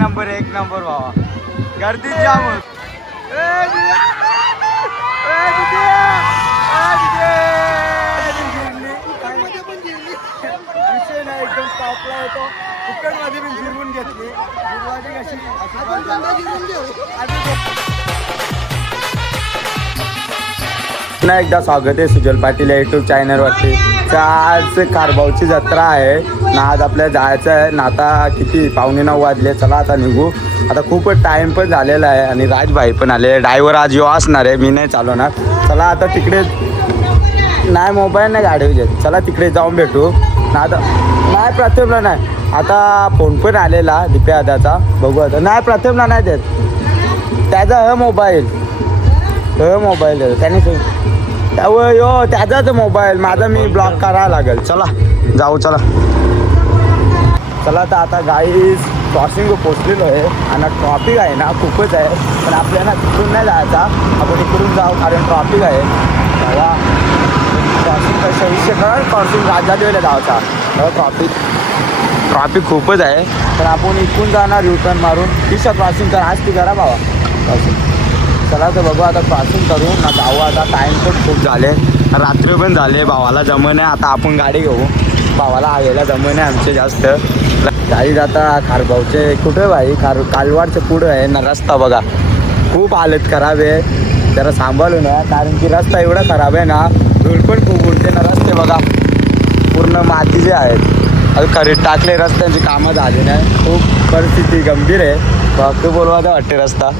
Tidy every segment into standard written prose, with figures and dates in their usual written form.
एक नंबर भावा. गर्दी जाम विषय नाही एकदम टॉपला येतो. कुकरमध्ये मी जिरवून घेतली. पुन्हा एकदा स्वागत आहे सुजल पाटील यूट्यूब चॅनलवरती. आज कारभाऊची जत्रा आहे ना. आज आपल्याला जायचं आहे ना. आता किती 8:45 वाजले. चला आता निघू. आता खूपच टाईम पण झालेला आहे आणि राजभाई पण आले. ड्रायव्हर आज यो असणार आहे, मी नाही चालवणार. चला आता तिकडे नाही मोबाईल नाही गाडी घेत. चला तिकडे जाऊन भेटू ना. आता नाही प्रथमला नाही. आता फोन पण आलेला दिप्या दादाचा. बघू आता. नाही प्रथमला नाही देत. त्याचा मोबाईल त्याने त्यावर यो त्याचाच मोबाईल. माझा मी ब्लॉक करावा लागेल. चला जाऊ. चला तर आता गाईज क्रॉसिंग पोचलेलो आहे आणि ट्रॉफिक आहे ना खूपच आहे. पण आपल्याला तिकडून नाही जायचा, आपण इकडून जाऊ कारण ट्रॉफिक आहे. तेव्हा क्रॉसिंग कशा विषय कर क्रॉसिंग राजादेवीला जायचा. तेव्हा ट्रॉफिक खूपच आहे. तर आपण इकडून जाणार युटर्न मारून. तिच्या क्रॉसिंग कर आज ती करा भावा क्रॉसिंग. चला तर बघू आता क्रॉसिंग करू ना. जाऊ आता. टाईम पण खूप झाले, रात्री पण झाले. भावाला जमन आहे. आता आपण गाडी घेऊ. भावाला आलेला जमन आहे आमचे जास्त. गाडी जाता कारभाऊचे कुठे भाई कालवाडचे पुढं आहे ना. रस्ता बघा खूप हालत खराब आहे. जरा सांभाळू ना कारण की रस्ता एवढा खराब आहे ना. धूळ पण खूप उडते ना. रस्ते बघा पूर्ण मातीचे आहेत. आता खरीद टाकले, रस्त्यांची कामं झाली नाही. खूप परिस्थिती गंभीर आहे. फक्त बोलवायचं वाटते. रस्ता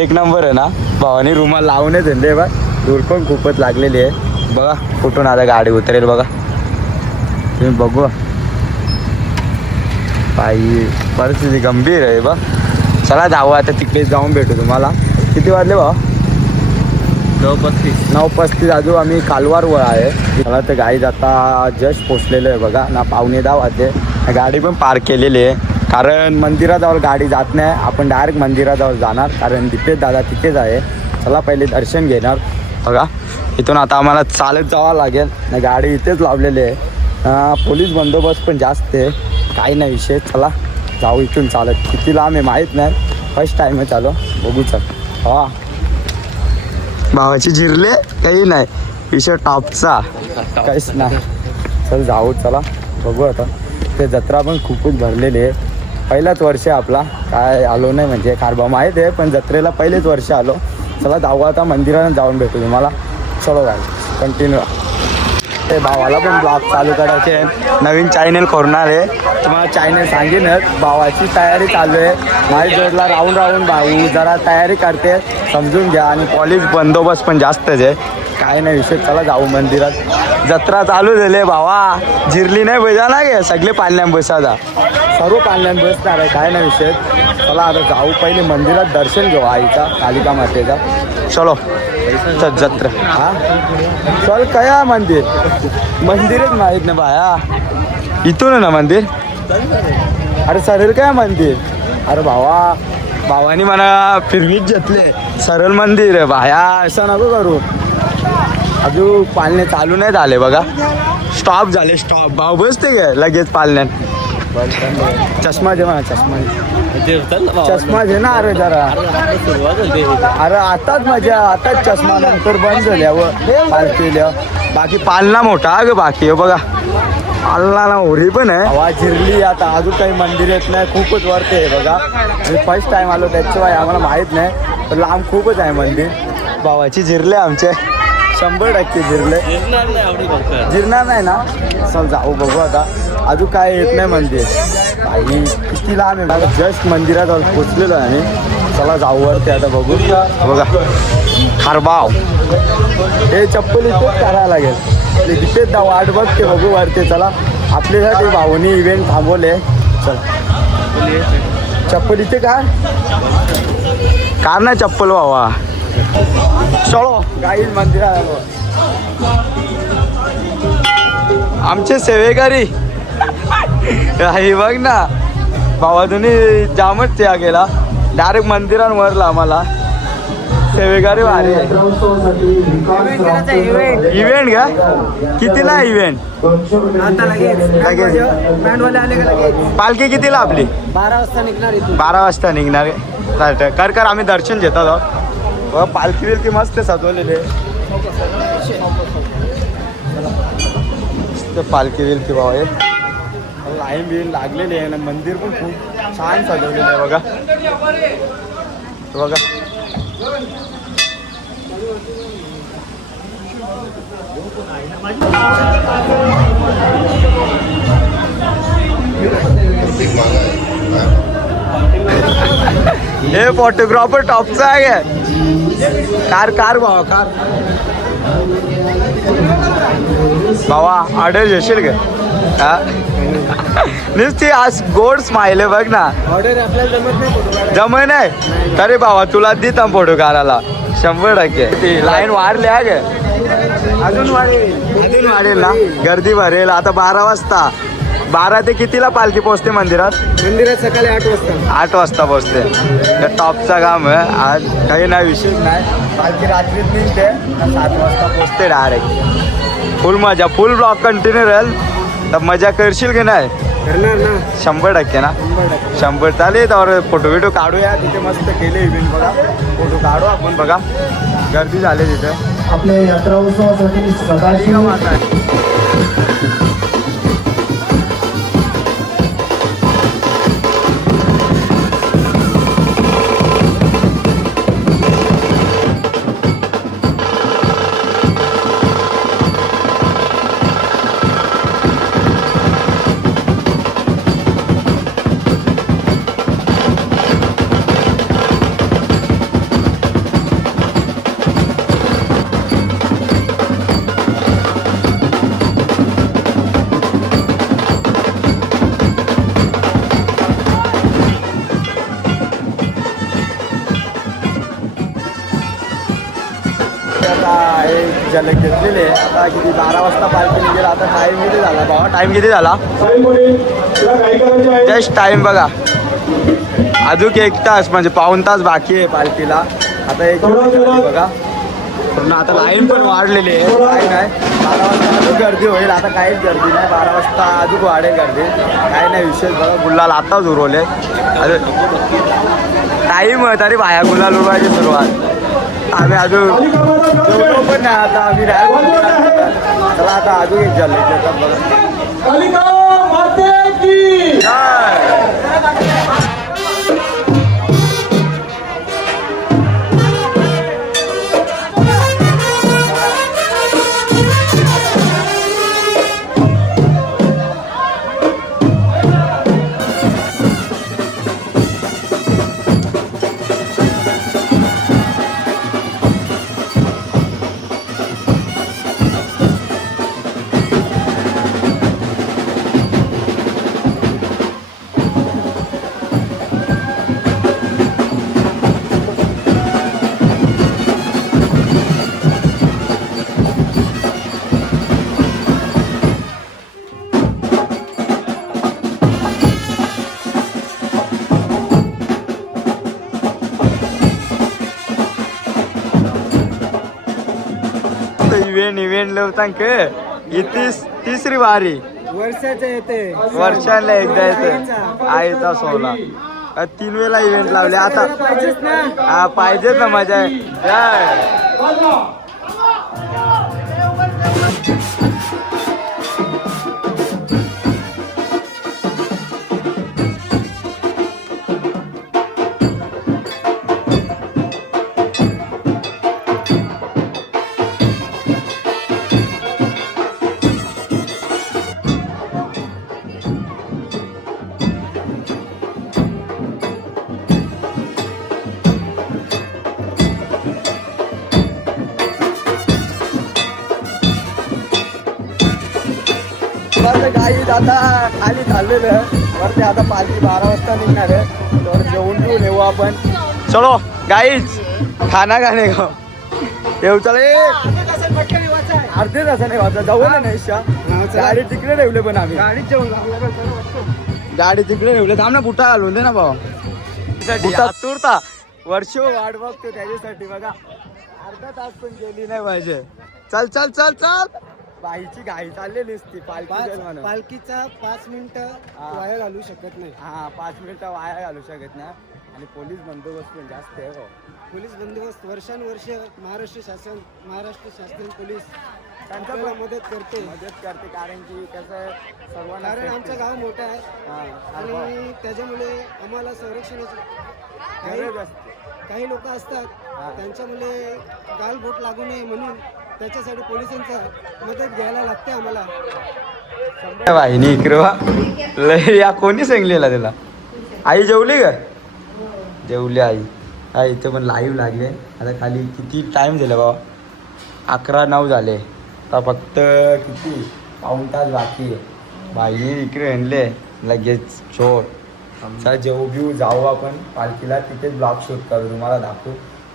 एक नंबर आहे ना. भावानी रुमाल लावूनच धंदे बघ. धूळ पण खूपच लागलेली आहे. बघा कुठून आता गाडी उतरेल बघा तुम्ही. बघू बाई परिस्थिती गंभीर आहे बघ. चला जाऊ आता तिकडे जाऊन भेटू तुम्हाला. किती वाजले भाऊ? 9:35 अजून आम्ही कालवारवर आहे. मला तर गाडी जाता जस्ट पोचलेलो आहे बघा ना. 9:15 वाजले. गाडी पण पार्क केलेली आहे कारण मंदिराजवळ गाडी जात नाही. आपण डायरेक्ट मंदिराजवळ जाणार कारण दिपेश दादा तिथेच आहे. चला पहिले दर्शन घेणार बघा. इथून आता आम्हाला चालत जावं लागेल ना. गाडी इथेच लावलेली आहे. पोलीस बंदोबस्त पण जास्त आहे. काही नाही विषय. चला जाऊ इथून चालत. किती लांब आहे माहीत नाही. फर्स्ट टाईम आहे. चालू बघू. चल हा भावाची जिरले काही नाही विषय टॉपचा काहीच नाही. चल जाऊ. चला बघू आता. ते जत्रा पण खूपच भरलेली आहे. पहिलाच वर्ष आपला काय आलो नाही म्हणजे कारभाऊ माहीत आहे पण जत्रेला पहिलेच वर्ष आलो. चला जाऊ आता मंदिरानं जाऊन भेटू तुम्हाला. चलो काय कंटिन्यू. ते भावाला पण ब्लॉग चालू करायचे. नवीन चॅनल खोलणार आहे. तुम्हाला चॅनल सांगेनच. भावाची तयारी चालू आहे. माझ्या जोडला राहून भाऊ जरा तयारी करते समजून घ्या. आणि पोलीस बंदोबस्त पण जास्तच आहे. काय नाही विषय. चला जाऊ मंदिरात. जत्रा चालू झाली भावा. जिरली नाही बजा ना गे. सगळे पाल्यां बसायचा. सर्व पाल्यां बसणार आहे. काय नाही विषय. चला आता जाऊ. पहिले मंदिरात दर्शन घेऊ आईचा कालिका मातेचा. चलो जत्रा हा चल. कया मंदिरच माहीत नाही बाया. इथून ना मंदिर. अरे सरळ काय मंदिर. अरे भावानी मला फिरवीत घेतले. सरळ मंदिर आहे बाया. असं नको करू. अजून पालणे चालू नाही झाले बघा. स्टॉप झाले. स्टॉप भाऊ बसते गे लगेच पालण्यात. चष्मा दे मला. चष्मा दे ना. अरे जरा अरे आताच माझ्या आताच चष्मा नंतर बंद झाल्यावर पालखील्या. बाकी पालना मोठा ग. बाकी बघा पालना ना होरी पण आहे. आवाज जिरली. आता अजून काही मंदिर येत नाही. खूपच वरते आहे बघा. मी फर्स्ट टाइम आलो त्याच्यामुळे आम्हाला माहीत नाही. पण लांब खूपच आहे मंदिर. भावाची जिरले आमचे 100% जिरले. जिरणार नाही ना. चल जाऊ बघू आता. अजून काय येत नाही मंदिर. आई किती लहान आहे. जस्ट मंदिरात पोचलेलो आहे आणि चला जाऊ वरती आता बघू. बघा कारभाऊ हे चप्पल इथेच करायला लागेल. तिथेच जाऊ. वाट बघते बघू वरती. चला आपल्यासाठी भाऊनी इव्हेंट थांबवले. चल चप्पल इथे कार नाही चप्पल भावा. चलो गाई मंदिरात आलो. आमचे सेवेकरी हे बघ ना भावा. तुम्ही जामच त्या गेला डायरेक्ट मंदिरांवरला आम्हाला. सेवेकरी भारी आहे. इव्हेंट का कितीला इव्हेंट? पालखी कितीला आपली? 12 वाजता निघणार इथून. 12 वाजता निघणार आहे. कर आम्ही दर्शन घेतो जाऊ. पालखी बिलकी मस्त सजवलेली आहे. पालखी बिलकी भाऊ आहे. लाईन बिन लागलेली आहे ना. मंदिर पण खूप छान सजवलेलं आहे बघा. बघा हे फोटोग्राफर टॉपचा आहे कार कार भावा कार भावा ऑर्डर घेशील का? हा नुसती आज गोड स्माइल आहे बघ ना. ऑर्डर आपल्याला जमत नाही. जमय नाही तरी भावा तुला देता फोटो काढायला 100%. ती लाईन वाढली आहे ग. अजून वाढेल ना. गर्दी भरेल. आता 12 वाजता. 12 ते कितीला पालखी पोहोचते मंदिरात? मंदिरात सकाळी 8 वाजता. 8 वाजता पोहोचते. तर टॉपचा काम आहे आज. काही नाही विशेष नाही. पालखी रात्रीत निघते 7 वाजता पोहोचते डायरेक्ट. फुल मजा फुल ब्लॉक कंटिन्यू राहील. तर मजा करशील की नाही? करणार ना 100% ना. 100 चालेल. तर फोटो बिटो काढूया. तिथे मस्त केले इव्हेंट बघा. फोटो काढू आपण बघा. गर्दी झाली तिथे. आपल्या यात्रा उत्सवासाठी सदाशिव आता एक झलक घेतलेली आहे. आता किती 12 वाजता पालखी निघेल. आता टाईम किती झाला भावा? टाईम किती झाला? जस्ट टाईम बघा. अजून 1 तास म्हणजे पाऊण तास बाकी आहे पालखीला. आता एक बघा पूर्ण. आता लाईन पण वाढलेली आहे. काय नाही 12 वाजता अजून गर्दी होईल. आता काहीच गर्दी नाही. 12 वाजता अजून वाढेल गर्दी. काही नाही विशेष बघा. गुलाल आताच उरवले. अजून टाईम आहे तरी बाया गुलाल उडवायची सुरुवात. आम्ही अजून जेवलो पण नाही. आता आम्ही चला आता अजून एक झालं बघा. इव्हेंट लवतांक ही तिसरी वारी वर्षाचं येते. वर्षाला एकदा येते. आयता सोला 3 वेळा इव्हेंट लावले. आता पाहिजेच ना. हा पाहिजेच ना. मजा आहे. गाई आता खाली चाललेलं आहे. वरती आता पालखी 12 वाजता निघणार आहे. तर जेवून घेऊन येऊ आपण. चलो गाईच खाना खाणे का येऊ. चला अर्धे तासाने वाचा जाऊ नाही. गाडी तिकडे ठेवले पण आम्ही. गाडी तिकडे ठेवले. थांब ना बुटा घालून दे ना भाऊ. बुटा तुरता वर्ष वाट बघतो त्याच्यासाठी बघा. अर्धा तास पण गेली नाही पाहिजे. चल चल चल चल. बाईची घाई चाललेली असती पालखी जाईल म्हणून. पालखीचा 5 मिनिटं वाया घालू शकत नाही. हा 5 मिनिटं वाया घालू शकत नाही. आणि पोलीस बंदोबस्त पण जास्त आहे हो. पोलीस बंदोबस्त वर्षानुवर्ष महाराष्ट्र शासन पोलीस त्यांचा आपल्याला पण मदत करते कारण की कसं आहे, सर्वांना कारण safety. आमचं गाव मोठं आहे हा, आणि त्याच्यामुळे आम्हाला संरक्षणाची गरज असते. काही लोक हा. असतात त्यांच्यामुळे गालबोट लागू नये म्हणून त्याच्यासाठी पोलिसांचा मदत घ्यायला लागते आम्हाला. वाहिनी इकडे वा. लय या कोणी सांगलेला त्याला. आई जेवली का? जेवली आई. हा इथे पण लाईव्ह लागले. आता खाली किती टाइम झाला बाबा? 11:09 झाले. आता फक्त किती पाऊण तास बाकी आहे. बाई इकडे आणले लगेच छोट. चला जेवू बिऊ जाऊ आपण पालखीला. तिथेच ब्लॉग शूट करू तुम्हाला दाखवू.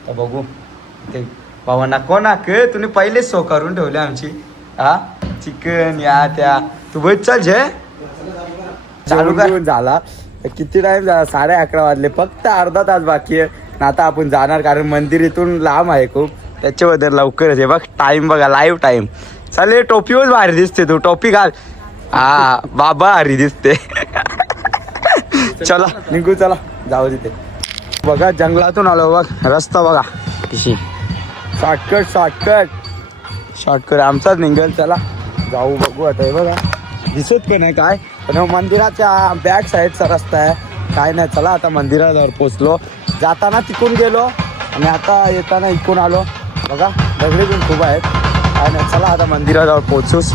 तर बघू ते बाबा नको ना के तुम्ही पहिलेच सो करून ठेवले आमची. हा चिकन या त्या तू बस चल जे चालू करून झाला. किती टाइम झाला? 11:30 वाजले. फक्त अर्धा तास बाकी आहे. आता आपण जाणार कारण मंदिर इथून लांब आहे खूप. त्याच्याबद्दल लवकरच आहे बघ. टाइम बघा लाईव्ह टाइम. चालेल टोपीवर भारी दिसते तू. टोपी घाल. हा बाबा भारी दिसते. चला निघू चला जाऊ तिथे. बघा जंगलातून आलो बघ. रस्ता बघा कशी शॉर्टकट आमचाच निघेल. चला जाऊ बघू. आता हे बघा दिसत पण आहे काय पण मंदिराच्या बॅक साईडचा रस्ता आहे. काय नाही. चला आता मंदिराजवळ पोचलो. जाताना तिकून गेलो आणि आता येताना इकून आलो. बघा दगडी पण खूप आहेत. काय नाही. चला आता मंदिराजवळ पोचूस.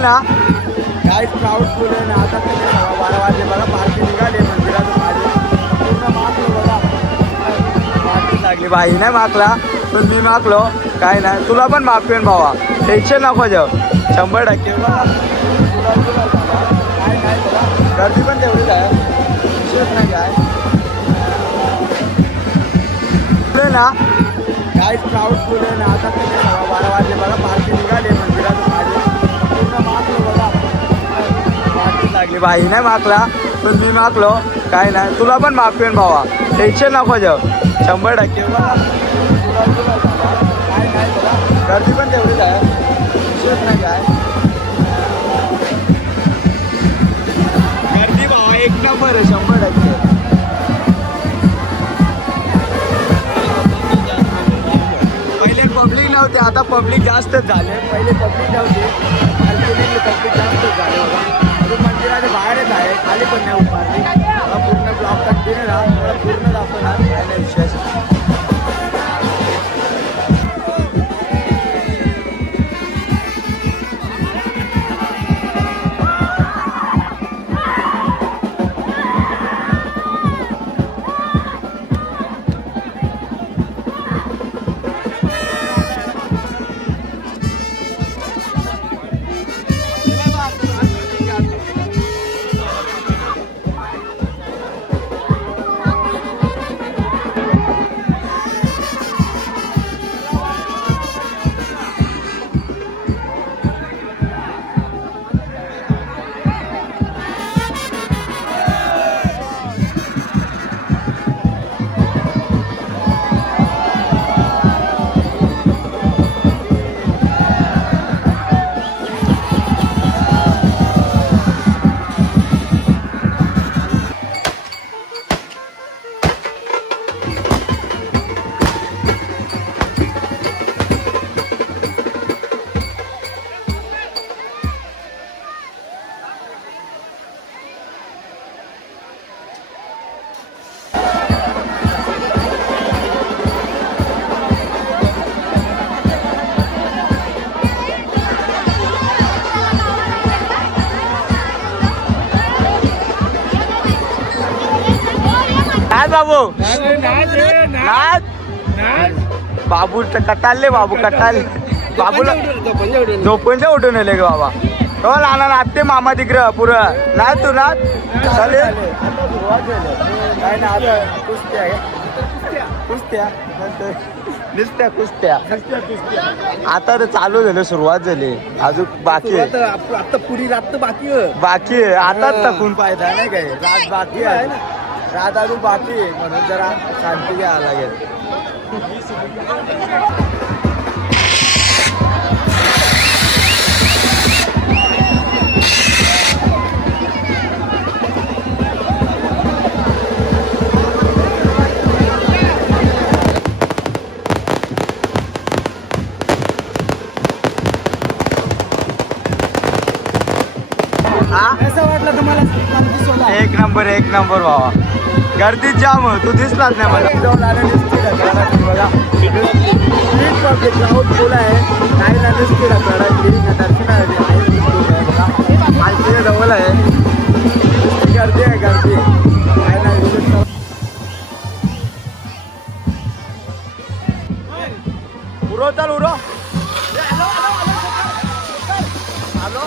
ना काय क्राऊड फुल आहे ना. आता 12 वाजले बघा. पार्टी निघाली मंदिरातून माझी पूर्ण मागलो बघा. पार्टी लागली. बाई नाही मागला पण मी मागलो. काय नाही. तुला पण मागवेन भावा. टेन्शन नको जाऊ. 100% बघा. काय नाही बघा. गर्दी पण तेवढीच आहे. विशेष नाही काय ना. काय क्राऊड फुल आहे ना. आता 12 वाजले बघा. पार्टी निघाली मंदिरातून माझी पूर्ण मागलो बघा. पार्टी लागली. बाई नाही मागला पण मी मागलो. काय नाही. तुला पण मागवेन भावा. टेन्शन नको जाऊ. 100% बघा. काय नाही बघा. गर्दी पण तेवढीच आहे. विशेष नाही काय गर्दी भावा. 1 नंबर आहे. 100%. पहिले पब्लिक नव्हते. आता पब्लिक जास्तच झाले. पहिले पब्लिक नव्हते. पब्लिक जास्तच झाले बघा. अजून मंदिराच्या बाहेरच आहे. खाली पण नाही उभारली. मला पूर्ण ब्लॉक कंटिन्यू राहा. मला पूर्ण दाखवणार. काय विशेष नाच बाबू नाच बाबू कटालले बाबू कटाल बाबूला झोपूनच्या उठून आले ग बाबा हो नाना नाचते मामा तिकडं पुरं नाच तू नाच चालेल काय ना आता कुस्त्या नुसत्या कुस्त्या आता तर चालू झालं सुरुवात झाली अजून बाकी आहे आता पुरी रात बाकी बाकी आहे आताच टाकून पाहिजे नाही काय रात बाकी आहे रात अजून बाकी आहे म्हणून जरा शांती घ्यावं लागेल कसं वाटलं तुम्हाला पालखी सोहळा? एक नंबर बाबा गर्दीत जाम तू दिसलाच नाही मला जाऊन आले बघा क्राऊड फुल आहे काही ना दिसते दर्शनासाठी जवळ आहे गर्दी आहे गर्दी काय ना उरो चाल उरो हॅलो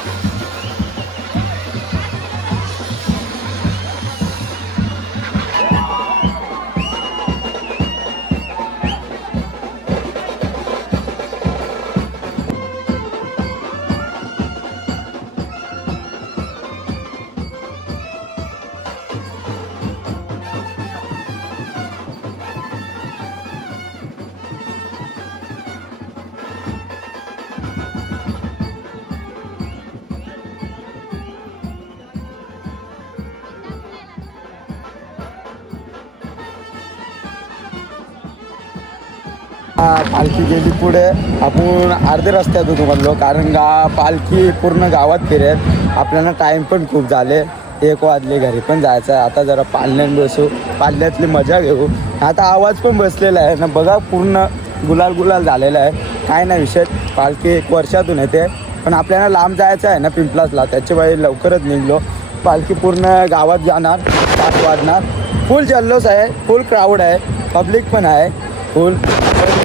पालखी गेली पुढे आपण अर्धे रस्त्यात होतो म्हणलो कारण पालखी पूर्ण गावात फिरेल आपल्याला टाईम पण खूप झाले 1 वाजले घरी पण जायचं आहे आता जरा पाल्यात बसू पाल्यातली मजा घेऊ आता आवाज पण बसलेला आहे ना बघा पूर्ण गुलाल झालेला आहे काय नाही विषय पालखी 1 वर्षातून येते पण आपल्याला लांब जायचं आहे ना पिंपलासला त्याच्या वेळी लवकरच निघलो पालखी पूर्ण गावात जाणार 7 वाजणार फुल जल्लोष आहे फुल क्राऊड आहे पब्लिक पण आहे फुल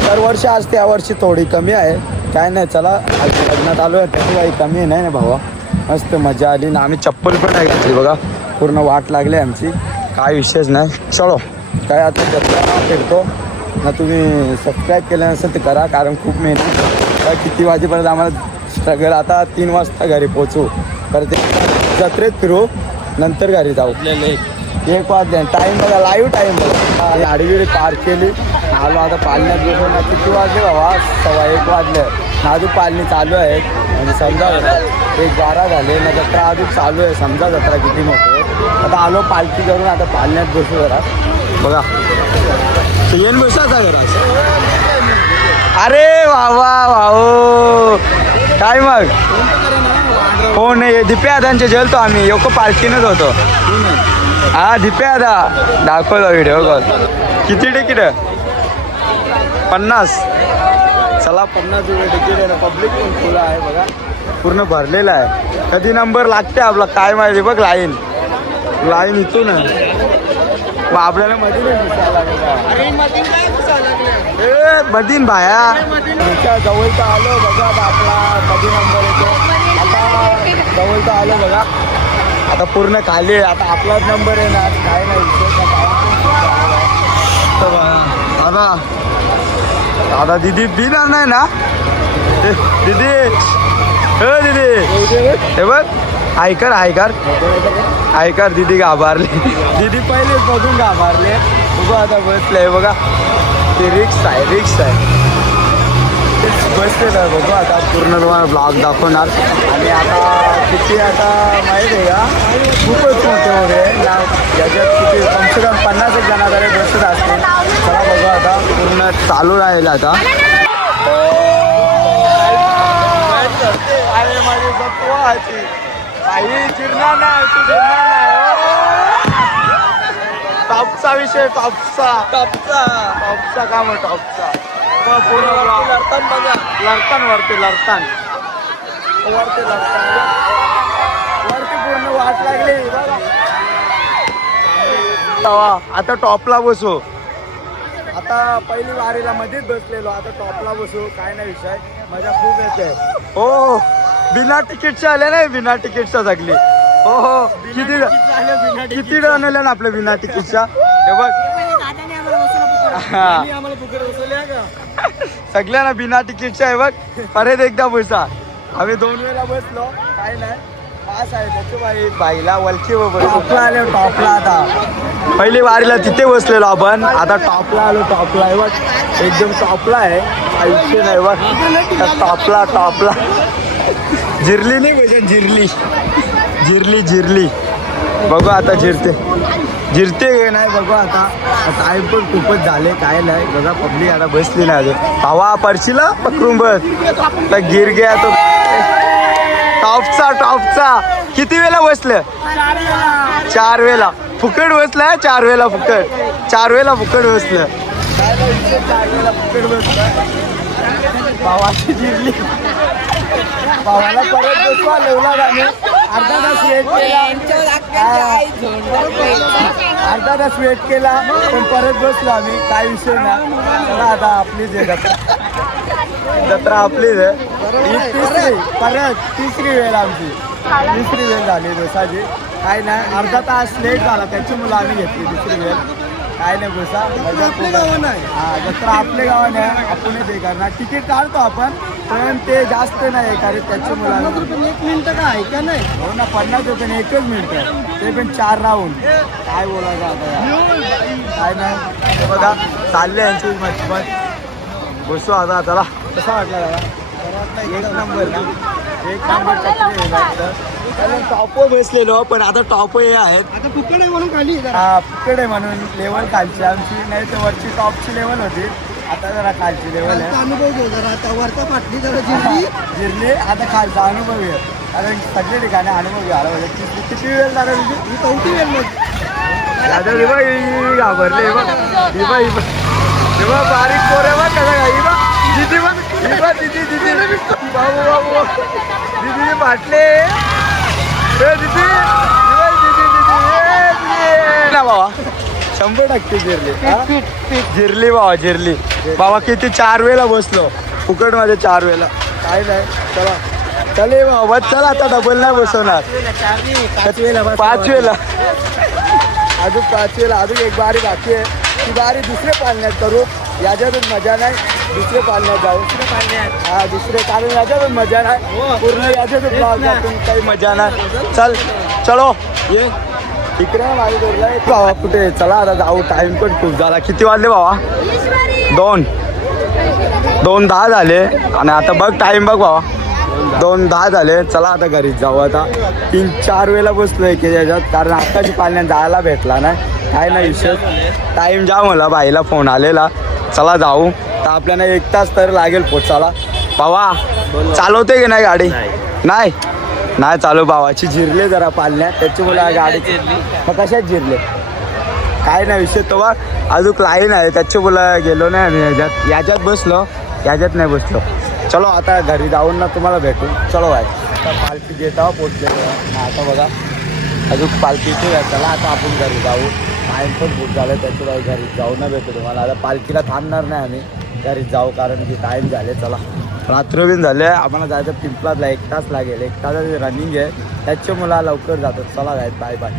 दरवर्षी असते यावर्षी थोडी कमी आहे काय नाही चला लग्नात आलो आहे त्याची काही कमी नाही ना भावा मस्त मजा आली ना आम्ही चप्पल पण नाही घातली बघा पूर्ण वाट लागली आमची काय विशेष नाही चलो काय आता जत्रा फिरतो ना तुम्ही सबस्क्राईब केलं नसेल तर करा कारण खूप मेहनत किती वाजेपर्यंत आम्हाला स्ट्रगल आता 3 वाजता घरी पोचू तर ते जत्रेत फिरू नंतर घरी जाऊ 1 वाजले टाईम बघा लाईव्ह टाईम बघा गाडी पार्क केली आलो आता पालण्यात गेलो ना किती वाजले बाबा 1:15 वाजले अजून पालणी चालू आहे म्हणजे समजा 1:12 झाले ना जत्रा अजून चालू आहे समजा जत्रा किती मोठी आता आलो पालखी करून आता पालण्यात बसू जरा बघा येऊन बसायचा घरात अरे भाऊ काय मग हो नाही दिप्या दादांचे जेलतो आम्ही योको पालखीनच होतो हा दिप्या दादा दाखवतो व्हिडिओ कॉल किती तिकीट 50 चला 50 रुपये तिकीट आहे ना पब्लिक पण फुल आहे बघा पूर्ण भरलेला आहे कधी नंबर लागते आपला काय माहिती बघ लाईन इथून आहे मग आपल्याला मध्ये मधीन भाया जवळ तर आलो बघा आता आपला कधी नंबर येतो आता जवळ तर आलो बघा आता पूर्ण खाली आता आपलाच नंबर येणार काय नाही दादा दादा दीदी बिणार नाही ना दीदी हो दीदी हे बघ ऐकर दीदी घाबरले दीदी पहिलेच बघून घाबरले बघू आता बसले बघा ते रिक्स आहे बसलेलं आहे बघू आता पूर्ण तुम्हाला ब्लॉग दाखवणार आणि आता किती आता माहीत आहे का खूपच मोठे वगैरे याच्यात किती कमसे कम 50 जणांकडे बसत असते चला बघू आता पूर्ण चालू राहील आता अरे माझी बघवाची काही चिरणार नाही तू चिरणार नाही टॉपचा विषय टॉपचा का मग टॉपचा पूर्ण लढतान बघा लढतान वरती पूर्ण वाट लागली बघा भावा आता टॉपला बसू. आता पहिली वारीला मध्येच बसलेलो, आता टॉपला बसू. काय नाही विषय, मजा खूप येते. हो बिना तिकीटच्या आले नाही, बिना तिकीटच्या सगळी. हो हो किती डनवल्या ना आपल्या बिना तिकीटच्या. हे बघ सगळ्यांना बिना तिकीटच्या आहे बघ. परत एकदा बसा. आम्ही 2 वेळा बसलो, काय नाही पास आहे त्याची बाईला वलकी टॉपला आलो. टॉपला आता पहिली वारीला तिथे बसलेलो आपण, आता टॉपला आलो. टॉपला आहे बघ, एकदम टॉपला आहे. आयुष्य नाही बघ, टॉपला जिरली नाही पाहिजे, जिरली बघू आता जिरते नाही बघू. आता टाईम पण खूपच झाले, काय नाही बघा. पब्लिक आता बसली नाही अजून. भावा पर्शीला पकडून बस तर गिर गया तो. टॉपचा किती वेळा बसलं? 4 वेळा फुकट बसलाय. 4 वेळा फुकट बसलं. भावाची जिरली. भावाला परत बसवा लेवला आम्ही. अर्धा तास वेट केला पण परत बसलो आम्ही. काय विषय नाही. चला आता आपलीच आहे जत्रा आपलीच आहे. परत तिसरी वेळ आमची, तिसरी वेळ झाली बसाची. काय नाही, अर्धा तास लेट झाला त्याची मुलं आम्ही घेतली दुसरी वेळ. काय नाही बसा, हा जत्रा आपल्या गावाने आहे. आपणच हे करणार. तिकीट काढतो आपण पण ते जास्त नाही, कारण त्याच्या मुलांना 1 मिनिट का आहे का नाही. हो ना, 50 रुपये 1च मिनिट, ते पण 4 राऊंड. काय बोलायचं आता यार. काय नाही हे बघा चालले यांची मच्छी. बसू आता. चला कसा वाटला दादा? एक नंबर ना, एक नंबर. टॉप बसलेलो पण आता टॉप हे आहेत. आता फुकट आहे म्हणून खाली हा फुकट आहे म्हणून लेवल खालची आमची, नाही तर वरची टॉपची लेवल होती. आता जरा खालची लेवल आहे. अनुभव घेऊ जरा. आता वरता फाटली जरा जिरली. आता खालचा अनुभव आहे, कारण सगळे ठिकाणी अनुभव घ्यायला पाहिजे. किती वेळ झाला ही 4थी वेळ मग घाबरले बारीक पोर आहे बघ कसा काही बघ. दिदी बाबू दिदी फाटले. बाबा 100% जिरली बाबा, जिरली बाबा. किती 4 वेळा बसलो फुकट मध्ये, 4 वेळा. काय नाही चला चले बाबा. चला आता डबल नाही बसवणार. 5 वेळा अजून 5 वेळा. अजून एक बारी बाकी आहे. ती बारी दुसरे पालण्यात करू. याच्यातून मजा नाही, दुसरे पालण्यात जाऊ. हा दुसरे, कारण याच्यातून मजा नाही. पूर्ण याच्यातून काही मजा नाही. चलो ये इकडे माझी दोरला एक बाबा कुठे. चला आता जाऊ. टाइम पण खूप झाला. किती वाजले बाबा? 2:10 झाले. आणि आता बघ टाइम बघ बाबा, 2:10 झाले. चला आता घरीच जाऊ. आता 3-4 वेळा बसलोय की याच्यात, कारण आत्ताची पाण्यात जायला भेटला नाही. काय नाही विषय. टाईम जा मला बाईला फोन आलेला. चला जाऊ. तर आपल्याला 1 तास तर लागेल पोचायला. बाबा चालवते की नाही गाडी? नाही चालू. भावाची जिरले जरा पालण्यात, त्याची मुलं गाडी कशात जिरले. काय नाही विषय. तो अजून लाईन आहे, त्याची मुलं गेलो नाही आम्ही. याच्यात बसलो, याच्यात नाही बसलो. चलो आता घरी जाऊन ना तुम्हाला भेटू. चलो बाय. आता पालखी घेता पोचले. आता बघा अजून पालखीची. चला आता आपण घरी जाऊ. टाईम पण खूप झालं, त्याच्यामुळे घरी जाऊ ना भेटू तुम्हाला. आता पालखीला थांबणार नाही आम्ही, घरी जाऊ, कारण की टाईम झाले. चला रात्र बिन झाले. आम्हाला जायचं पिंपलातला 1 तास लागेल. 1 तासाची रनिंग आहे, त्याच्या मुला लवकर जातो. चला जायचं. Bye bye.